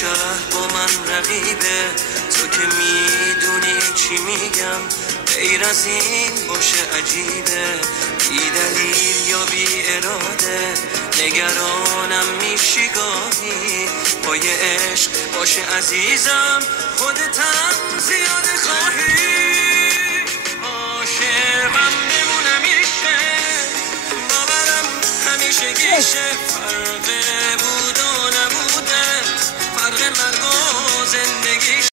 شهر با من رقیبه، تو که میدونی چی میگم، غیر از این باشه عجیبه، بی دلیل یا بی اراده نگرانم میشی گاهی، پای عشق باشه عزیزم، خودتم زیاده خواهی، عاشقم بمونم میشه، باورم همیشه گیشه.